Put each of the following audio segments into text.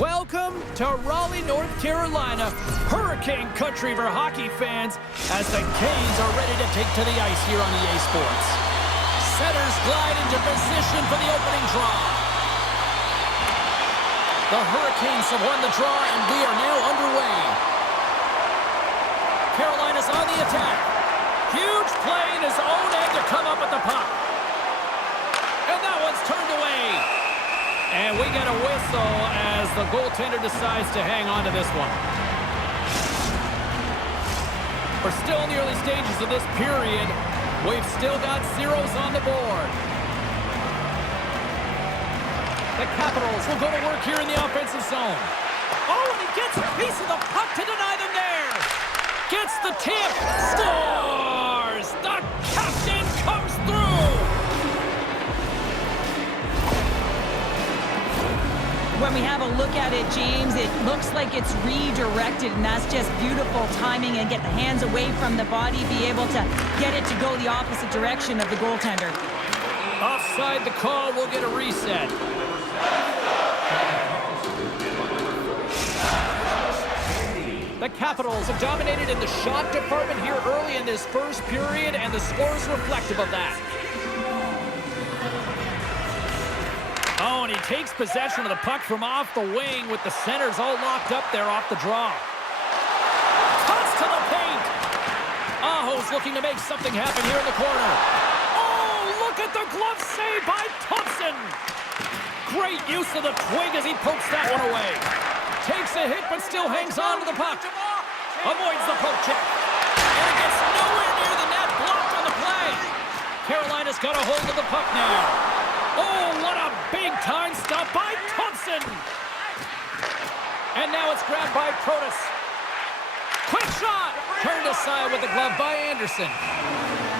Welcome to Raleigh, North Carolina, hurricane country for hockey fans, as the Canes are ready to take to the ice here on EA Sports. Setters glide into position for the opening draw. The Hurricanes have won the draw, and we are now underway. Carolina's on the attack. Huge play in his own end to come up with the puck. And that one's turned away. And we get a whistle as the goaltender decides to hang on to this one. We're still in the early stages of this period. We've still got zeros on the board. The Capitals will go to work here in the offensive zone. Oh, and he gets a piece of the puck to deny them there. Gets the tip. Scores! The captain comes through. When we have a look at it, James, it looks like it's redirected, and that's just beautiful timing, and get the hands away from the body, be able to get it to go the opposite direction of the goaltender. Offside the call, we'll get a reset. The Capitals have dominated in the shot department here early in this first period, and the score is reflective of that. Oh, and he takes possession of the puck from off the wing with the centers all locked up there off the draw. Toss to the paint. Aho's looking to make something happen here in the corner. Oh, look at the glove save by Thompson. Great use of the twig as he pokes that one away. Takes a hit but still hangs on to the puck. Avoids the poke check. And it gets nowhere near the net, blocked on the play. Carolina's got a hold of the puck now. Oh, what a big-time stop by Thompson! And now it's grabbed by Protas. Quick shot! Turned aside with the glove by Anderson.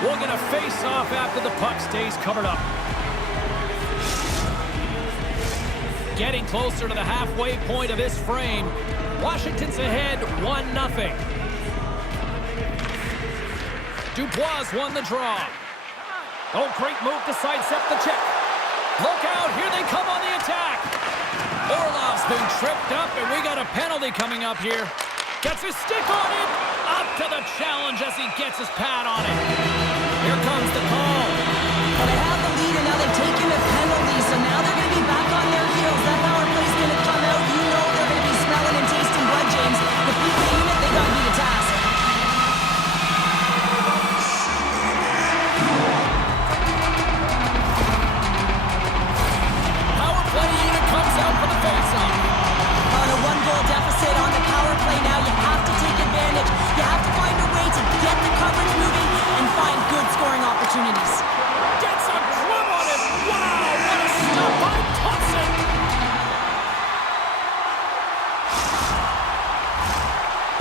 We'll get a face-off after the puck stays covered up. Getting closer to the halfway point of this frame. Washington's ahead 1-0. Dubois won the draw. Oh, great move to sidestep the check. Look out, here they come on the attack. Orlov's been tripped up, and we got a penalty coming up here. Gets his stick on it. Up to the challenge as he gets his pad on it. Here comes the call. Well, they have the lead, and now they've taken the penalty, so now they're going to be back on their heels. That power play's going to come out. You know they're going to be smelling and tasting blood, James. The people in it, they got to be the task. On a one-goal deficit on the power play now, you have to take advantage. You have to find a way to get the coverage moving and find good scoring opportunities. Gets a glove on it. Wow, what a stop by Thompson.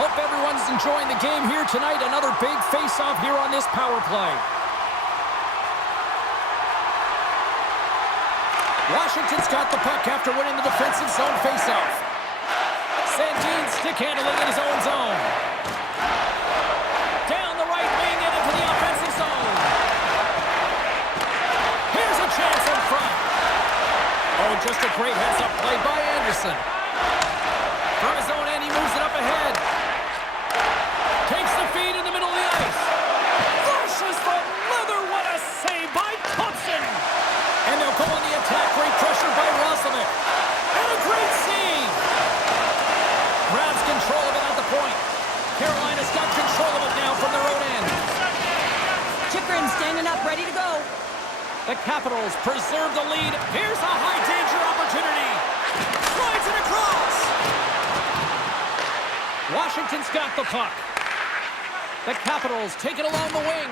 Hope everyone's enjoying the game here tonight. Another big face-off here on this power play. Washington's got the puck after winning the defensive zone faceoff. Sandin stick handling in his own zone. Down the right wing and into the offensive zone. Here's a chance in front. Oh, just a great heads-up play by Anderson. From his own end, he moves it up ahead. Takes the feed in the middle of the ice. Flushes the leather. What a save by Thompson. And they'll go on the attack. Great pressure by Roslovic. And a great save. Grabs control of it at the point. Carolina's got control of it now from their own end. Chychrun standing up, ready to go. The Capitals preserve the lead. Here's a high-danger opportunity. Slides it across. Washington's got the puck. The Capitals take it along the wing.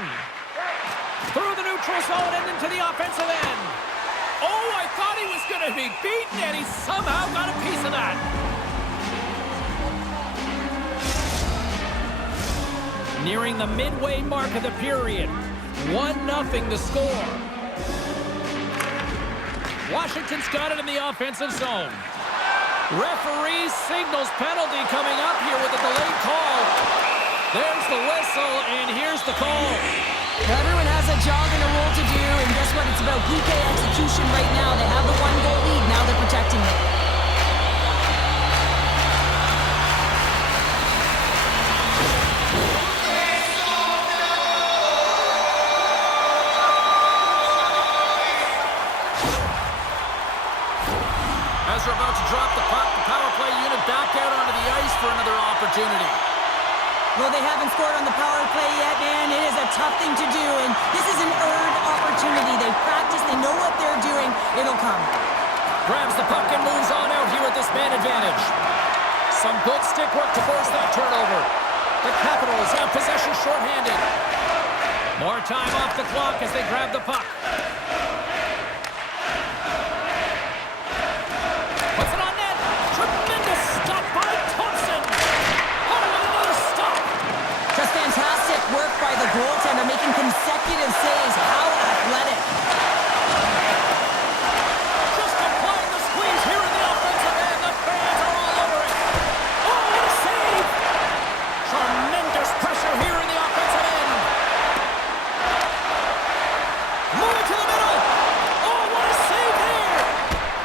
Through the neutral zone and into the offensive end. Oh, I thought he was going to be beaten, and he somehow got a piece of that. Nearing the midway mark of the period. 1-0 the score. Washington's got it in the offensive zone. Referee signals penalty coming up here with a delayed call. There's the whistle, and here's the call. Everyone has a job and a role to do, and guess what? It's about PK execution right now. They have the one-goal lead. Now they're protecting it. As they're about to drop the puck, the power play unit back out onto the ice for another opportunity. Well, they haven't scored on the power play yet, man. It is a tough thing to do, and this is an earned opportunity. They practice, they know what they're doing. It'll come. Grabs the puck and moves on out here with this man advantage. Some good stick work to force that turnover. The Capitals have possession shorthanded. More time off the clock as they grab the puck. Puts it on net. Tremendous stop by Thompson. Oh, and another stop. Just fantastic work by the goaltender, making consecutive saves. How athletic. Just applying the squeeze here in the offensive end. The fans are all over it. Oh, what a save. Tremendous pressure here in the offensive end. Moving to the middle. Oh, what a save there.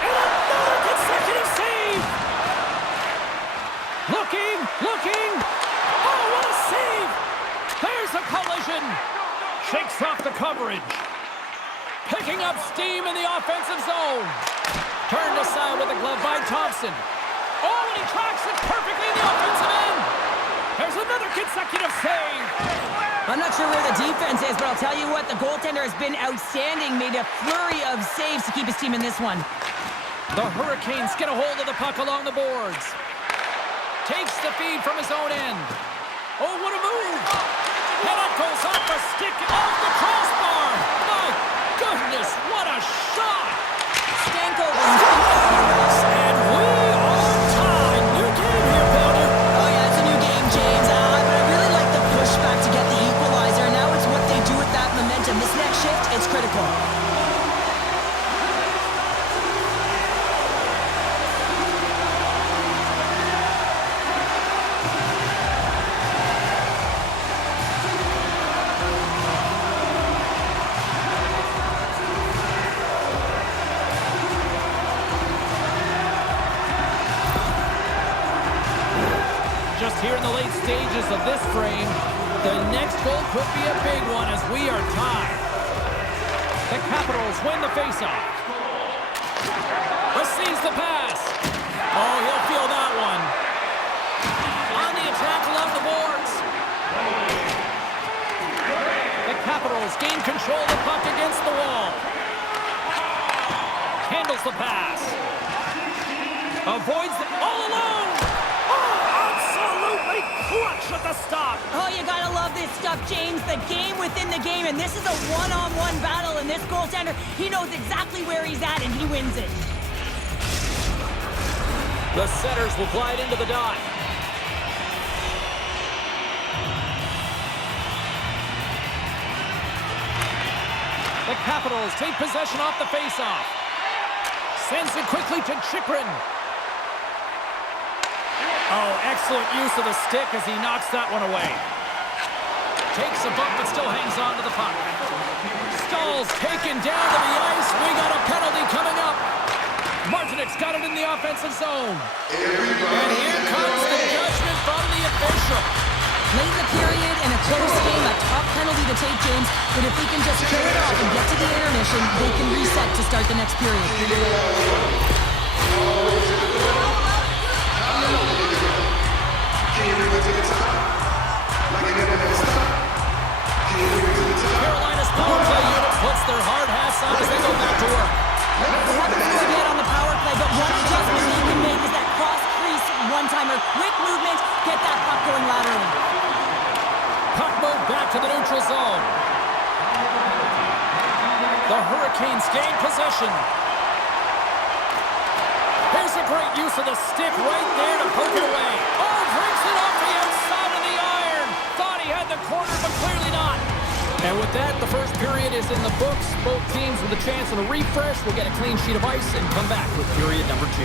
And another consecutive save. Looking. Oh, what a save. There's a collision. Shakes off the coverage. Picking up steam in the offensive zone. Turned aside with the glove by Thompson. Oh, and he tracks it perfectly in the offensive end. There's another consecutive save. I'm not sure where the defense is, but I'll tell you what, the goaltender has been outstanding. Made a flurry of saves to keep his team in this one. The Hurricanes get a hold of the puck along the boards. Takes the feed from his own end. Oh, what a move. And it goes off a stick off the crossbar. My goodness, what a shot. Stankover. And we are tied. New game here, Powder. Oh, yeah, it's a new game, James. But I really like the pushback to get the equalizer. Now it's what they do with that momentum. This next shift, it's critical. Just here in the late stages of this frame, the next goal could be a big one as we are tied. The Capitals win the faceoff. Receives the pass. Oh, he'll feel that one. On the attack along the boards. The Capitals gain control of the puck against the wall. Handles the pass. Avoids it all alone. Absolutely clutch at the stop. Oh, you gotta love this stuff, James. The game within the game, and this is a one-on-one battle, and this goaltender, he knows exactly where he's at, and he wins it. The setters will glide into the dot. The Capitals take possession off the faceoff. Sends it quickly to Chychrun. Oh, excellent use of the stick as he knocks that one away. Takes a bump but still hangs on to the puck. Stahl's taken down to the ice. We got a penalty coming up. Martinek's got it in the offensive zone. And here comes the judgment from the official. Late in the period, in a close game, a tough penalty to take, James. But if they can just kill it off and get to the intermission, they can reset to start the next period. Carolina's power play unit puts their hard hats on as they go back to work. They haven't scored yet on the power play, but one adjustment you can make is that cross-crease one-timer. Quick movement, get that puck going laterally. Puck move back to the neutral zone. The Hurricanes gain possession. Here's a great use of the stick right there to poke it away. Oh, brings it off the outside of the iron. Thought he had the corner, but clearly not. And with that, the first period is in the books. Both teams with a chance at a refresh will get a clean sheet of ice and come back with period number 2.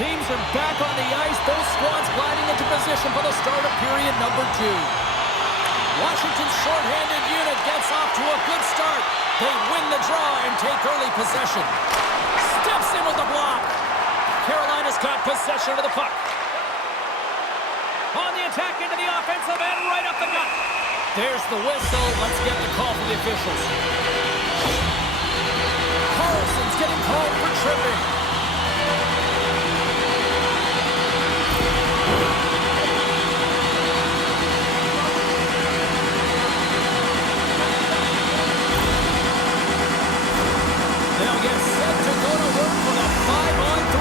Teams are back on the ice. Both squads gliding into position for the start of period number 2. Washington's shorthanded unit gets off to a good start. They win the draw and take early possession. Steps in with the block. Carolina's got possession of the puck. On the attack into the offensive end, right up the gut. There's the whistle. Let's get the call from the officials. Carlson's getting called for tripping. They'll get set to go to work for the 5-on-3.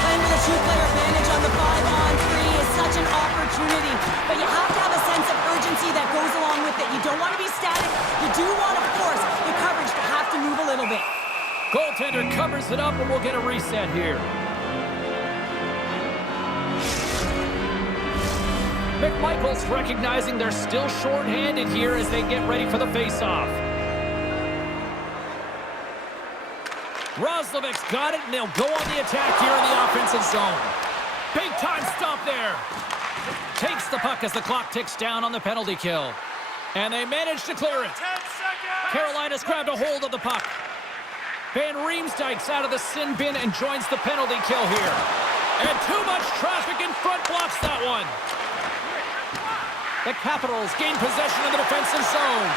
Playing with a two-player advantage on the 5-on-3 is such an opportunity, but you have to have a sense of urgency that goes along with it. You don't want to be static. You do want to force your coverage to have to move a little bit. Goaltender covers it up, and we'll get a reset here. McMichael's recognizing they're still short-handed here as they get ready for the face-off. Roslovic's got it, and they'll go on the attack here in the offensive zone. Big-time stop there. Takes the puck as the clock ticks down on the penalty kill. And they manage to clear it. 10 seconds. Carolina's grabbed a hold of the puck. Van Riemsdyk's out of the sin bin and joins the penalty kill here. And too much traffic in front blocks that one. The Capitals gain possession of the defensive zone.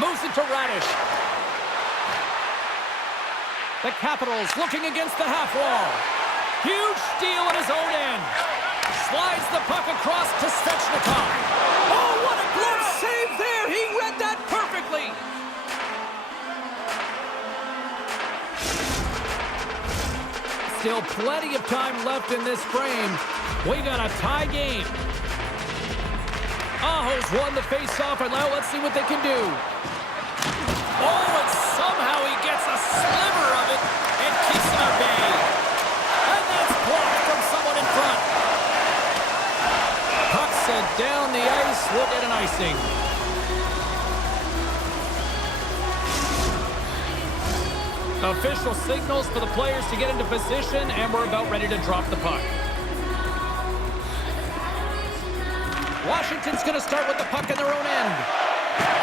Moves it to Radish. The Capitals looking against the half wall. Huge steal at his own end. Slides the puck across to Svechnikov. Oh, what a glove save there! He read that perfectly! Still plenty of time left in this frame. We got a tie game. Aho's won the face-off, and now let's see what they can do. Oh, and somehow he gets a sliver of it and keeps him at bay. And that's blocked from someone in front. Puck sent down the ice. We'll get an icing. Official signals for the players to get into position, and we're about ready to drop the puck. Washington's going to start with the puck in their own end.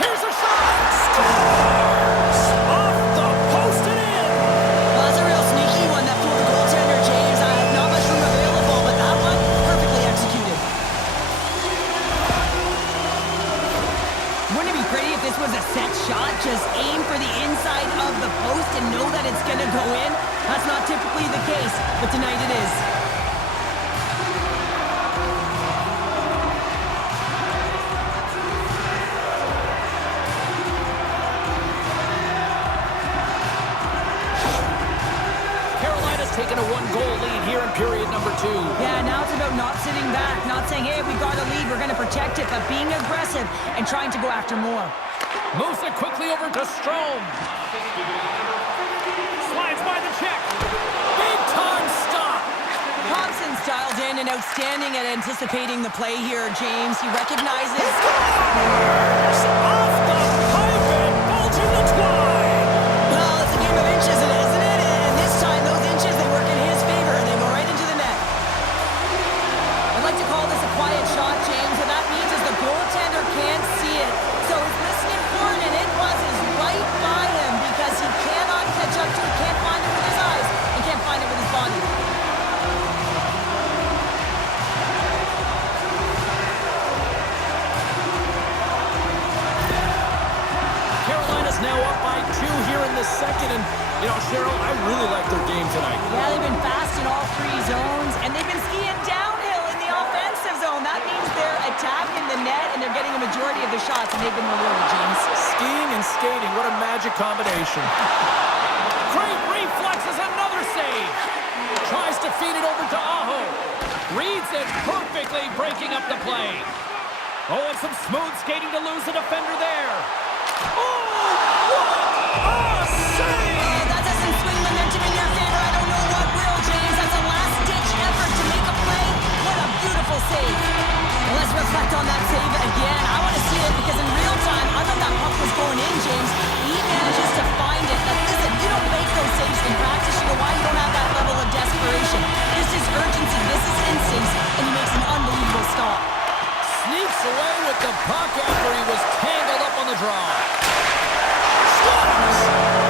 Here's a shot! Scores! Off the post and in! Well, that's a real sneaky one that fooled the goaltender, James. Not much room available, but that one perfectly executed. Wouldn't it be pretty if this was a set shot? Just aim for the inside of the post and know that it's going to go in? That's not typically the case, but tonight it is. Taking a one-goal lead here in period number 2. Yeah, now it's about not sitting back, not saying, hey, we got a lead, we're going to protect it, but being aggressive and trying to go after more. Moves it quickly over to Strome. Slides by the check. Big-time stop. Thompson's dialed in and outstanding at anticipating the play here, James. He recognizes... Scores! Off the pipe and bulging the twine. Well, it's a game of inches, isn't it? And this time, those inches, they work in his favor, and they go right into the net. I'd like to call this a quiet shot, James. What that means is the goaltender can't see it. So he's listening for it, and it buzzes right by him because he cannot catch up to it, can't find it with his eyes, and can't find it with his body. Carolina's now up by 2 here in the second, and, you know, Cheryl, I really like their game tonight. Yeah, they've been fast in all 3 zones, and they've been skiing downhill in the offensive zone. That means they're attacking the net, and they're getting a majority of the shots, and they've been rewarded, James. Skiing and skating, what a magic combination. Great reflexes, another save. Tries to feed it over to Aho. Reads it perfectly, breaking up the play. Oh, and some smooth skating to lose a defender there. Oh, what a save! That doesn't swing momentum in your favor. I don't know what will, James. That's a last-ditch effort to make a play. What a beautiful save. Well, let's reflect on that save again. I want to see it because in real time, I thought that puck was going in, James. He manages to find it. But listen, you don't make those saves in practice. You know why? You don't have that level of desperation. This is urgency. This is instincts. And he makes an unbelievable stop. Sneaks away with the puck after he was tangled up on the draw. Scores!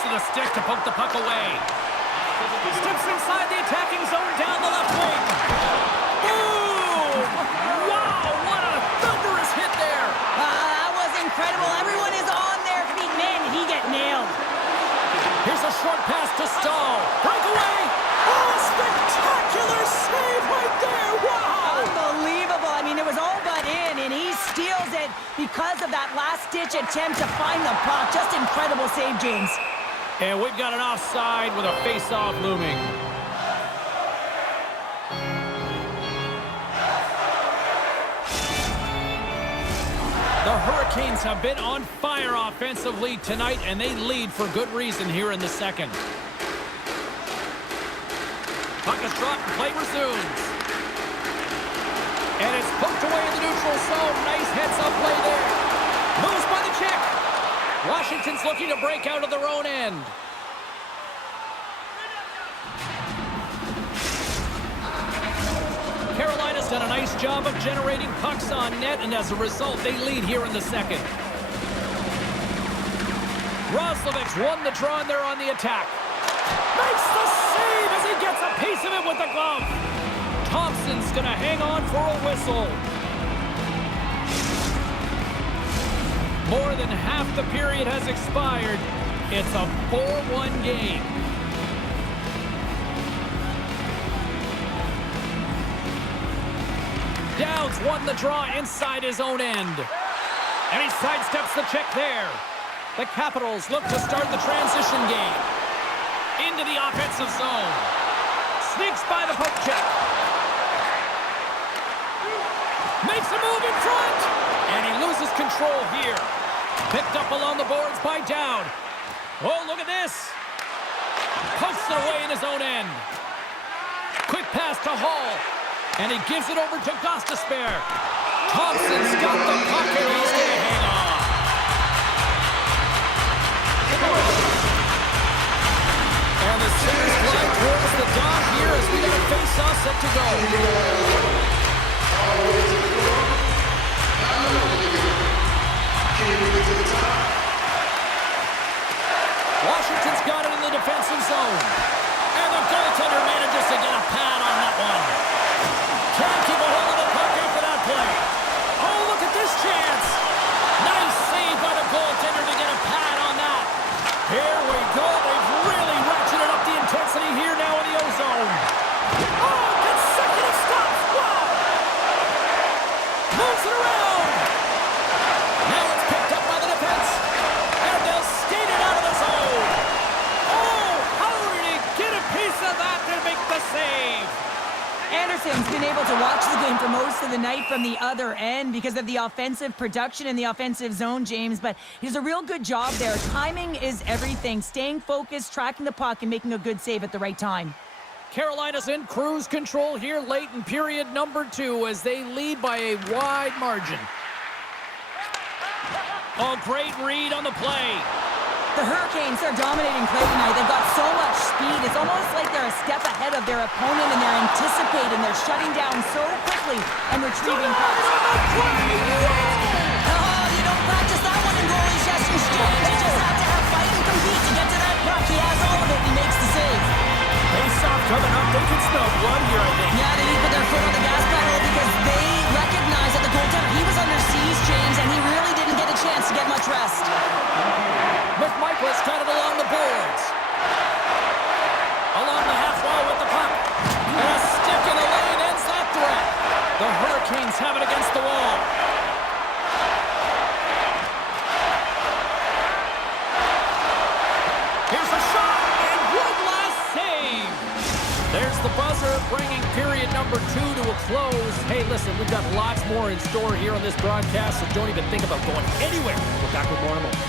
use of the stick to poke the puck away. Steps inside the attacking zone down the left wing. Boom! Wow, what a thunderous hit there. That was incredible. Everyone is on their feet. Man, did he get nailed. Here's a short pass to Stahl. Breakaway! Oh, spectacular save right there! Wow! Unbelievable. I mean, it was all but in, and he steals it because of that last-ditch attempt to find the puck. Just incredible save, James. And we've got an offside with a face-off looming. The Hurricanes have been on fire offensively tonight, and they lead for good reason here in the second. Puck is dropped and play resumes. And it's poked away in the neutral zone. Nice heads-up play there. Moves by the check. Washington's looking to break out of their own end. Carolina's done a nice job of generating pucks on net, and as a result, they lead here in the second. Roslovic's won the draw, and they're on the attack. Makes the save as he gets a piece of it with the glove. Thompson's going to hang on for a whistle. More than half the period has expired. It's a 4-1 game. Downs won the draw inside his own end. And he sidesteps the check there. The Capitals look to start the transition game. Into the offensive zone. Sneaks by the poke check. Makes a move in front. And he loses control here. Picked up along the boards by Dowd. Oh, look at this. Posts it away in his own end. Quick pass to Hall. And he gives it over to Gostisbehere. Thompson's got the puck and he's going to hang on. And the centers glide towards the dot here as we got a face-off set to go. Washington's got it in the defensive zone. And the goaltender manages to get a pad on that one. Can't keep a hold of the puck after that play. Oh, look at this chance. Nice save by the goaltender to get a pad on that. Here we go. They've really ratcheted up the intensity here now in the O-zone. Oh, consecutive stops. Wow. Moves it around. Now it's picked up by the defense. And they'll skate it out of the zone. Oh, how did he get a piece of that to make the save? Anderson's been able to watch the game for most of the night from the other end because of the offensive production in the offensive zone, James, but he does a real good job there. Timing is everything. Staying focused, tracking the puck, and making a good save at the right time. Carolina's in cruise control here late in period number 2 as they lead by a wide margin. Oh, great read on the play. The Hurricanes are dominating play tonight. They've got so much speed. It's almost like they're a step ahead of their opponent, and they're anticipating. They're shutting down so quickly and retrieving pucks. Oh, you don't practice that one in goalie session exchange. You just have to have fight and compete to get to that puck. He has all of it. He makes the save. Face-off coming up. They can smell blood here, I think. Yeah, they need to put their foot on the gas pedal because they recognize that the goaltender, he was under siege, James, and he really didn't get a chance to get much rest. McMichael's got it along the boards. Along the half wall with the puck. And a stick in the lane ends that threat. The Hurricanes have it against the wall. Here's a shot, and good last save. There's the buzzer, bringing period number 2 to a close. Hey, listen, we've got lots more in store here on this broadcast, so don't even think about going anywhere. We're back with more in a moment.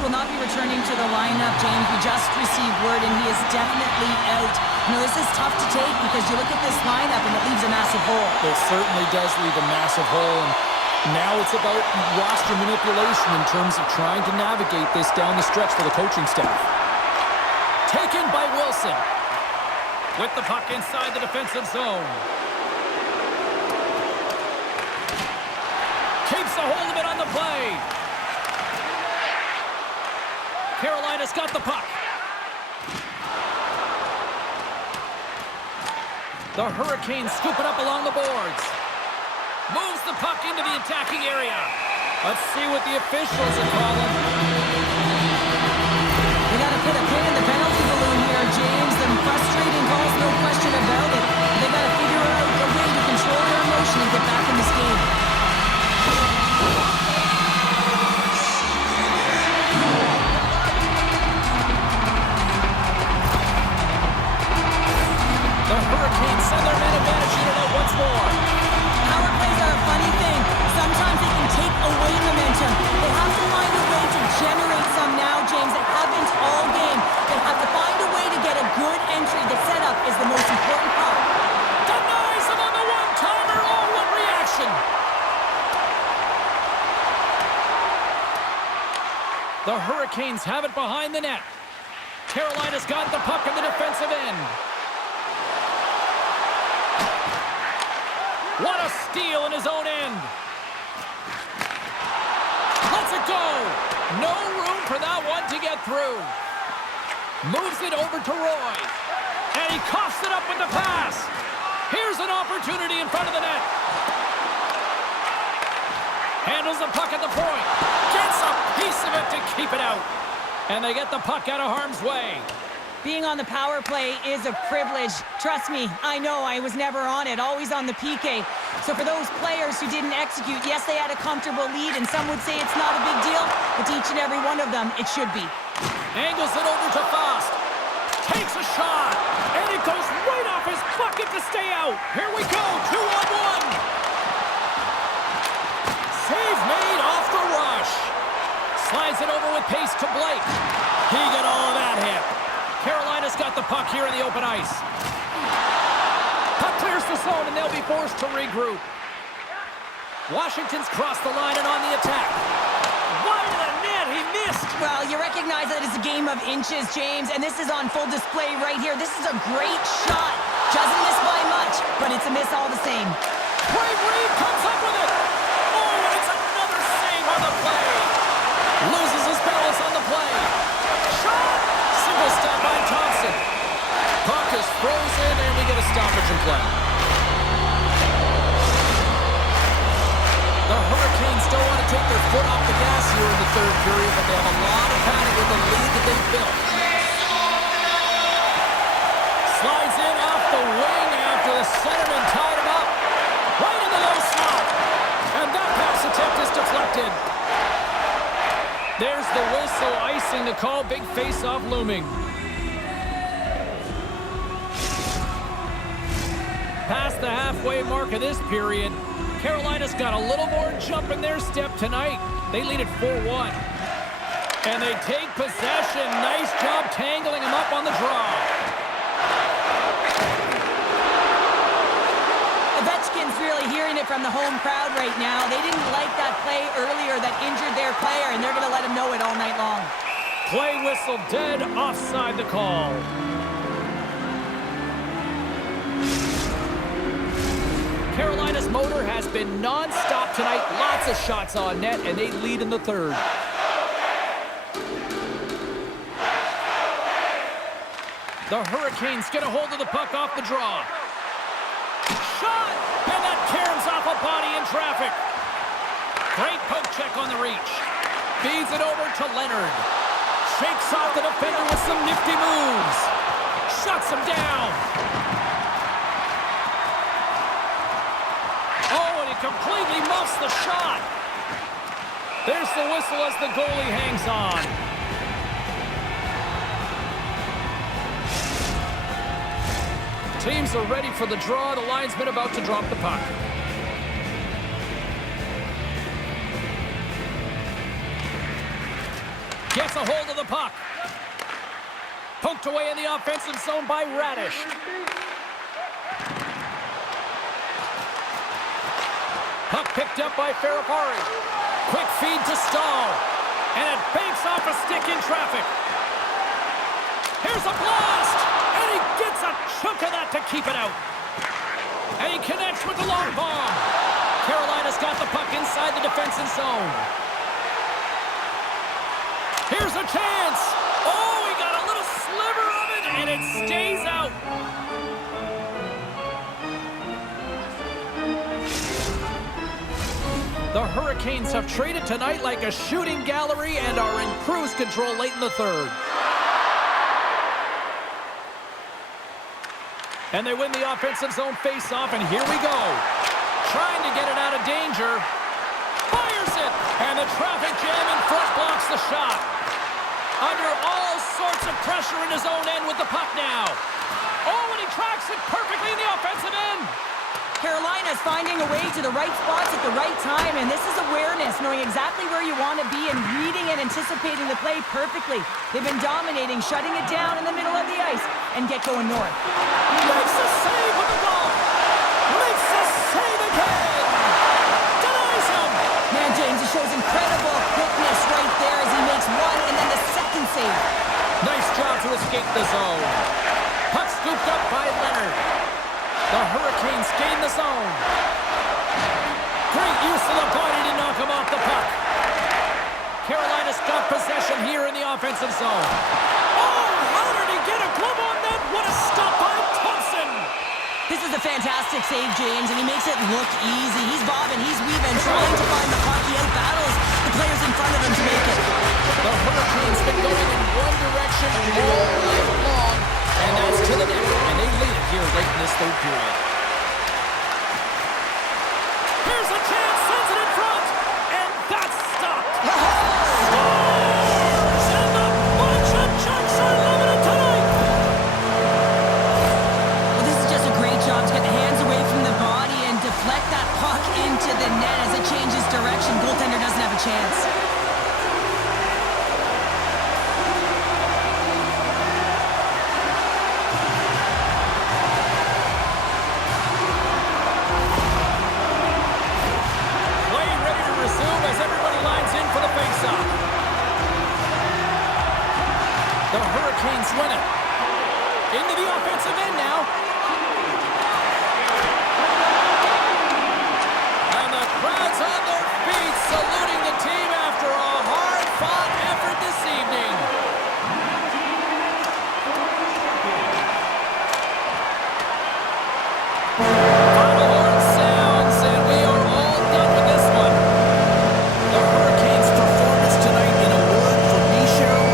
will not be returning to the lineup, James. We just received word, and he is definitely out. You know, this is tough to take because you look at this lineup, and it leaves a massive hole. It certainly does leave a massive hole, and now it's about roster manipulation in terms of trying to navigate this down the stretch for the coaching staff. Taken by Wilson. With the puck inside the defensive zone. Keeps a hold of it on the play. Carolina's got the puck. The Hurricanes scoop it up along the boards. Moves the puck into the attacking area. Let's see what the officials are calling. We got to put a pin in the penalty balloon here, James. The frustrating calls, no question about it. They got to figure out a way to control their emotion and get back in this game. The Hurricanes send their man advantage unit out once more. Power plays are a funny thing. Sometimes they can take away momentum. They have to find a way to generate some now, James. They haven't all game. They have to find a way to get a good entry. The setup is the most important part. Denies him on the one-timer. Oh, what reaction! The Hurricanes have it behind the net. Carolina's got the puck in the defensive end. What a steal in his own end. Lets it go. No room for that one to get through. Moves it over to Roy. And he coughs it up with the pass. Here's an opportunity in front of the net. Handles the puck at the point. Gets a piece of it to keep it out. And they get the puck out of harm's way. Being on the power play is a privilege. Trust me, I know I was never on it, always on the PK. So for those players who didn't execute, yes, they had a comfortable lead, and some would say it's not a big deal, but to each and every one of them, it should be. Angles it over to Fast. Takes a shot, and it goes right off his bucket to stay out. Here we go, 2-on-1. Save made off the rush. Slides it over with pace to Blake. He got all of that hit. Carolina's got the puck here in the open ice. Puck clears the zone, and they'll be forced to regroup. Washington's crossed the line and on the attack. Wide of the net, he missed. Well, you recognize that it's a game of inches, James, and this is on full display right here. This is a great shot. Doesn't miss by much, but it's a miss all the same. Craig Reed comes up with it. Oh, and it's another save on the play. Loses his balance on the play. Shot! Single stop by Thompson. Puck is frozen, and we get a stoppage in play. The Hurricanes don't want to take their foot off the gas here in the third period, but they have a lot of panic with the lead that they've built. Slides in off the wing after the centerman tied him up. Right in the low slot. And that pass attempt is deflected. There's the whistle, icing the call. Big face-off looming. Past the halfway mark of this period, Carolina's got a little more jump in their step tonight. They lead at 4-1. And they take possession. Nice job tangling him up on the draw. HekciN's really hearing it from the home crowd right now. They didn't like that play earlier that injured their player, and they're going to let him know it all night long. Play whistle dead, offside the call. Carolina's motor has been non-stop tonight. Lots of shots on net, and they lead in the third. The Hurricanes get a hold of the puck off the draw. Shot! And that caroms off a body in traffic. Great poke check on the reach. Feeds it over to Leonard. Shakes off the defender with some nifty moves. Shuts him down. Oh, and he completely muffs the shot. There's the whistle as the goalie hangs on. Teams are ready for the draw. The linesman about to drop the puck. Gets a of the puck. Poked away in the offensive zone by Radish. Puck picked up by Ferrapari. Quick feed to Stahl. And it banks off a stick in traffic. Here's a blast! And he gets a chunk of that to keep it out. And he connects with the long bomb. Carolina's got the puck inside the defensive zone. Here's a chance. Oh, he got a little sliver of it, and it stays out. The Hurricanes have traded tonight like a shooting gallery and are in cruise control late in the third. And they win the offensive zone face-off, and here we go. Trying to get it out of danger. Fires it! And the traffic jam in front blocks the shot. Under all sorts of pressure in his own end with the puck now. Oh, and he tracks it perfectly in the offensive end. Carolina's finding a way to the right spots at the right time, and this is awareness, knowing exactly where you want to be and reading and anticipating the play perfectly. They've been dominating, shutting it down in the middle of the ice, and get going north. Makes a save with the goal. Makes a save again. Denies him. Man, James, it shows incredible quickness right there as he makes one and then the second save. Nice job to escape the zone. Puck scooped up by Leonard. The Hurricanes gain the zone. Great use of the body to knock him off the puck. Carolina's got possession here in the offensive zone. Oh, how did he get a glove on that? What a stop by Thompson. This is a fantastic save, James, and he makes it look easy. He's bobbing, he's weaving, trying to find the puck. He out-battles the players in front of him to make it. The Hurricanes been going in one direction all night long, and that's to the net, and they lead it here late in this third period. Here's a chance, sends it in front, and that's stopped. Scores! And the bunch of Chucks are loving it tonight. Well, this is just a great job to get the hands away from the body and deflect that puck into the net as it changes direction. Goaltender doesn't have a chance. The Hurricanes win it. Into the offensive end now. And the crowd's on their feet, saluting the team after a hard-fought effort this evening. Final horn sounds, and we are all done with this one. The Hurricanes' performance tonight, in a word for me, Cheryl,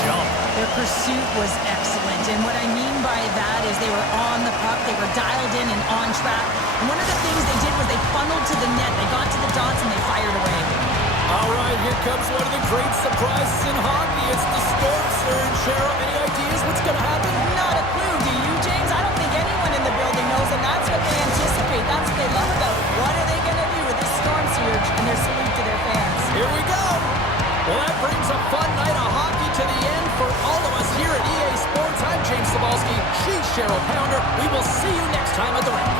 jump. Their pursuit was excellent, and what I mean by that is they were on the puck, they were dialed in and on track, and one of the things they did was they funneled to the net, they got to the dots, and they fired away. All right, here comes one of the great surprises in hockey. It's the storm surge. Cheryl, any ideas what's going to happen? Not a clue, do you, James? I don't think anyone in the building knows, and that's what they anticipate. That's what they love about it. What are they going to do with this storm surge and their salute to their fans? Here we go. Well, that brings a fun night of hockey to the end for all of us here at EA Sports. I'm James Cebulski. She's Cheryl Pounder. We will see you next time at the rink.